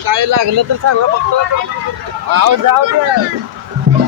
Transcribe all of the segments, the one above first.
काय लागलं तर सांगा फक्त. अहो जाऊ द्या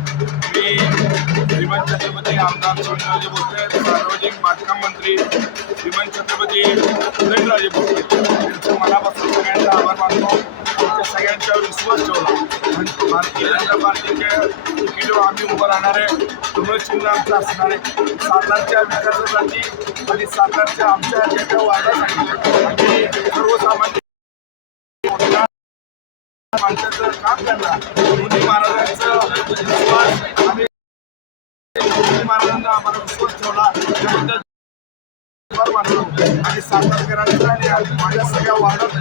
श्रीमान छत्रपती आमदार सुनीलराजे भोसले सार्वजनिक बांधकाम मंत्री श्रीमान छत्रपती उदयनराजे भोसले. यांचं मनापासून सगळ्यांचा आभार मानतो. आमच्या सगळ्यांच्यावर विश्वास ठेवला भारतीय जनता पार्टीच्या तिकीटवर आम्ही उभं राहणार आहे. तुम्ही चिन्ह आमचं असणार आहे. सातारच्या विकासासाठी आणि सातारच्या आमच्या ज्या ज्या वादासाठी आणि सर्वसामान्य माणसाचं काम करणार. दोन्ही महाराजांचं आणि माझ्या सगळ्या वाढत